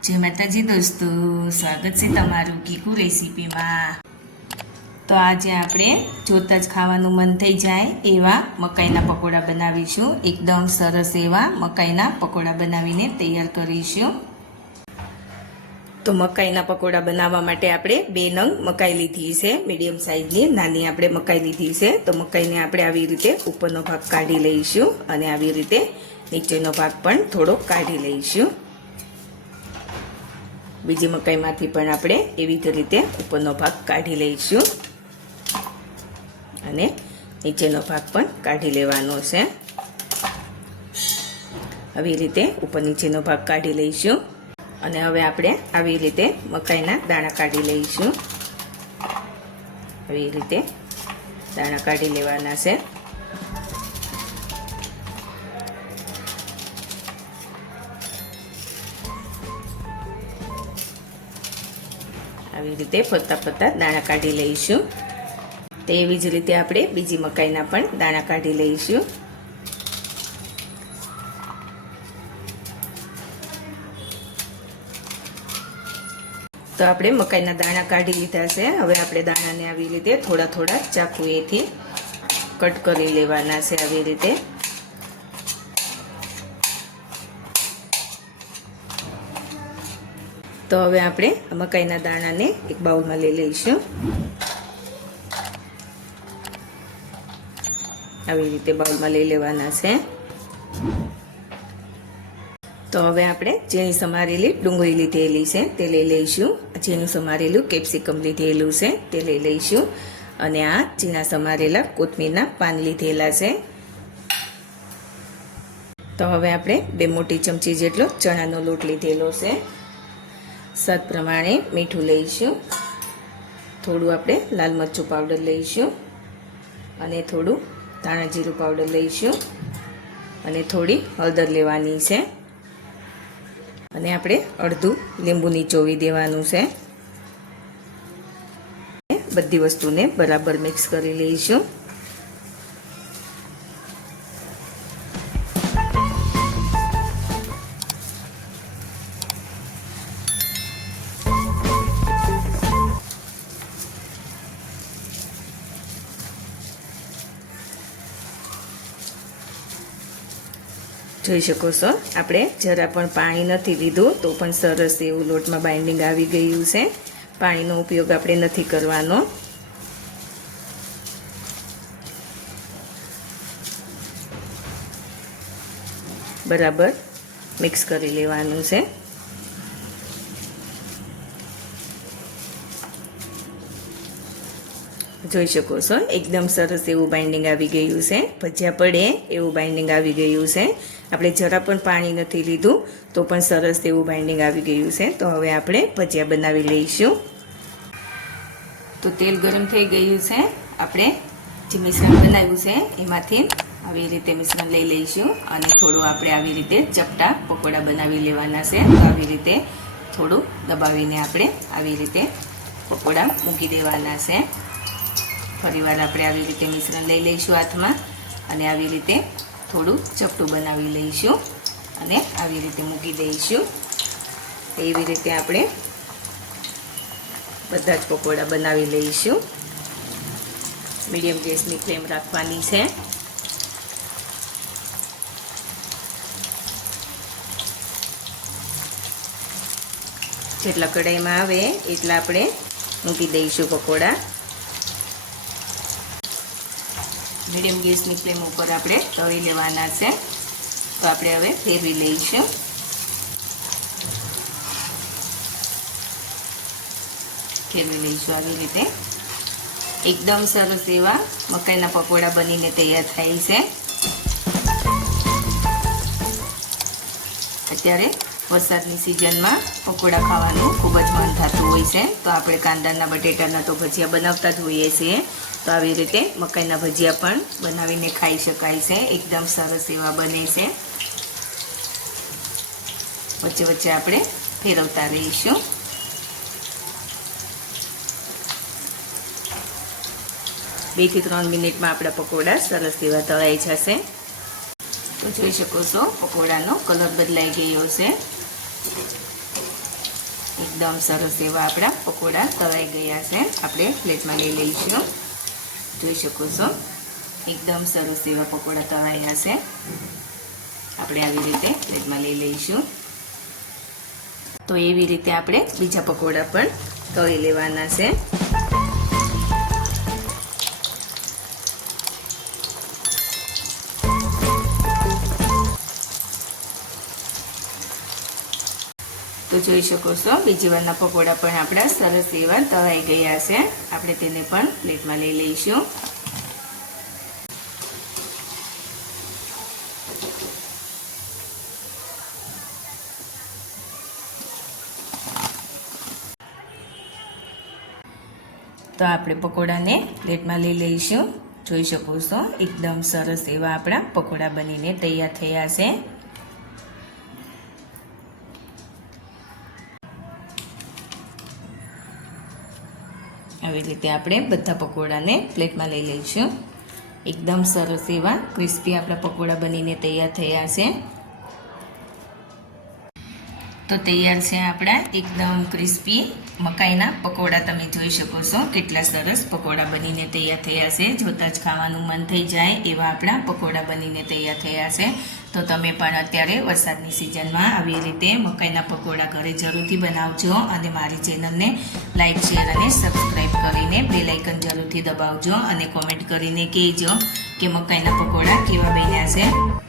જય માતાજી દોસ્તો, સ્વાગત છે તમારું કીકુ રેસીપીમાં। તો આજે આપણે જોતાં જ ખાવાનું મન થઈ જાય એવા મકાઈના પકોડા બનાવીશું। એકદમ સરસ એવા મકાઈના પકોડા બનાવીને તૈયાર કરીશું। તો મકાઈના પકોડા બનાવવા માટે આપણે 2 નંગ મકાઈ લીધી છે, મીડિયમ સાઈઝની નાની આપણે મકાઈ લીધી છે। તો મકાઈને આપણે આવી રીતે ઉપરનો ભાગ કાઢી લઈશું અને આવી રીતે નીચેનો ભાગ પણ થોડો કાઢી લઈશું। બીજી મકાઈમાંથી પણ આપણે એવી જ રીતે ઉપરનો ભાગ કાઢી લઈશું અને નીચેનો ભાગ પણ કાઢી લેવાનો છે। આવી રીતે ઉપર નીચેનો ભાગ કાઢી લઈશું અને હવે આપણે આવી રીતે મકાઈના દાણા કાઢી લઈશું। આવી રીતે દાણા કાઢી લેવાના છે। આવી રીતે ફરતા ફરતા દાણા કાઢી લઈશું। તેવી જ રીતે આપણે બીજી મકાઈના પણ દાણા કાઢી લઈશું। તો આપણે મકાઈના દાણા કાઢી લીધા છે। હવે આપણે દાણાને આવી રીતે થોડા થોડા ચાકુએથી કટ કરી લેવાના છે। આવી રીતે તો હવે આપણે મકાઈના દાણાને એક બાઉલમાં લઈ લઈશું। આવી રીતે બાઉલમાં લઈ લેવાના છે। તો હવે આપણે ઝીણી સમારેલી ડુંગળી લીધેલી છે તે લઈ લઈશું। ઝીણું સમારેલું કેપ્સિકમ લીધેલું છે તે લઈ લઈશું અને આ ઝીણા સમારેલા કોથમીરના પાન લીધેલા છે। તો હવે આપણે 2 મોટી ચમચી જેટલો ચણાનો લોટ લીધેલો છે। સ્વાદ પ્રમાણે મીઠું લઈશું, થોડું આપણે લાલ મરચું પાવડર લઈશું અને થોડું ધાણા જીરું પાવડર લઈશું અને થોડી હળદર લેવાની છે અને આપણે અડધું લીંબુ નીચોવી દેવાનું છે। બધી વસ્તુને બરાબર મિક્સ કરી લઈશું। જોઈ શકો છો આપણે જરા પણ પાણી નથી લીધું તો પણ સરસ એવું લોટમાં બાઇન્ડિંગ આવી ગયું છે। પાણીનો ઉપયોગ આપણે નથી કરવાનો। બરાબર મિક્સ કરી લેવાનું છે। જોઈ શકો છો એકદમ સરસ એવું બાઇન્ડિંગ આવી ગયું છે, ભજીયા પડે એવું બાઇન્ડિંગ આવી ગયું છે। આપણે જરા પણ પાણી નથી લીધું તો પણ સરસ એવું બાઇન્ડિંગ આવી ગયું છે। તો હવે આપણે ભજીયા બનાવી લઈશું। તો તેલ ગરમ થઈ ગયું છે, આપણે જે મિશ્રણ બનાવ્યું છે એમાંથી આવી રીતે મિશ્રણ લઈ લઈશું અને થોડું આપણે આવી રીતે ચપટા પકોડા બનાવી લેવાના છે। તો આવી રીતે થોડું દબાવીને આપણે આવી રીતે પકોડા મૂકી દેવાના છે। ફરીવાર આપણે આવી રીતે મિશ્રણ લઈ લઈશું હાથમાં અને આવી રીતે થોડું ચપટું બનાવી લઈશું અને આવી રીતે મૂકી દઈશું। એવી રીતે આપણે બધા જ પકોડા બનાવી લઈશું। મીડિયમ ગેસની ફ્લેમ રાખવાની છે। જેટલા કઢાઈમાં આવે એટલા આપણે મૂકી દઈશું પકોડા। મીડિયમ ગેસની ફ્લેમ ઉપર આપણે તળી લેવાના છે। તો આપણે હવે ફેરવી લઈશું। ફેરવી લઈશું આવી રીતે એકદમ સરસ એવા મકાઈના પકોડા બનીને તૈયાર થાય છે। અત્યારે વરસાદની સિઝનમાં પકોડા ખાવાનું ખૂબ જ મન થતું હોય છે। તો આપણે કાંદાના બટેટાના તો ભજીયા બનાવતા જ હોઈએ છીએ। તો આવી રીતે મકાઈના ભજીયા પણ બનાવીને ખાઈ શકાય છે, એકદમ સરસ એવા બને છે। વચ્ચે વચ્ચે આપણે ફેરવતા રહીશું। બે થી 3 મિનિટમાં આપણા પકોડા સરસ એવા તળાઈ જશે। તો જોઈ શકો છો પકોડાનો કલર બદલાઈ ગયો છે। એકદમ સરસ એવા આપણા પકોડા તળાઈ ગયા છે. આપણે પ્લેટમાં લઈ લઈશું. જોઈ શકો છો એકદમ સરસ એવા પકોડા તળાયા છે. આપણે આવી રીતે પ્લેટમાં લઈ લઈશું. તો એવી રીતે આપણે બીજા પકોડા પણ તળી લેવાના છે. તો જોઈ શકો છો બીજી વારના પકોડા પણ આપણા સરસ એવા તળાઈ ગયા છે. આપણે તેને પણ પ્લેટમાં લઈ લઈશું. તો આપણે પકોડાને પ્લેટમાં લઈ લઈશું. જોઈ શકો છો એકદમ સરસ એવા આપણા પકોડા બનીને તૈયાર થયા છે. આવી રીતે આપણે બધા પકોડાને પ્લેટમાં લઈ લઈશું. એકદમ સરસ એવા ક્રિસ્પી આપણા પકોડા બનીને તૈયાર થયા છે. તો તૈયાર છે આપણા એકદમ ક્રિસ્પી મકાઈના પકોડા. તમે જોઈ શકો છો કેટલા સરસ પકોડા બનીને તૈયાર થયા છે. જોતાં જ ખાવાનું મન થઈ જાય એવા આપણા પકોડા બનીને તૈયાર થયા છે. તો તમે પણ અત્યારે વરસાદની સિઝનમાં આવી રીતે મકાઈના પકોડા ઘરે જરૂરથી બનાવજો અને મારી ચેનલને લાઈક શેર અને સબસ્ક્રાઈબ કરીને બેલ આઇકન જરૂરથી દબાવજો અને કોમેન્ટ કરીને કહેજો કે મકાઈના પકોડા કેવા બન્યા છે.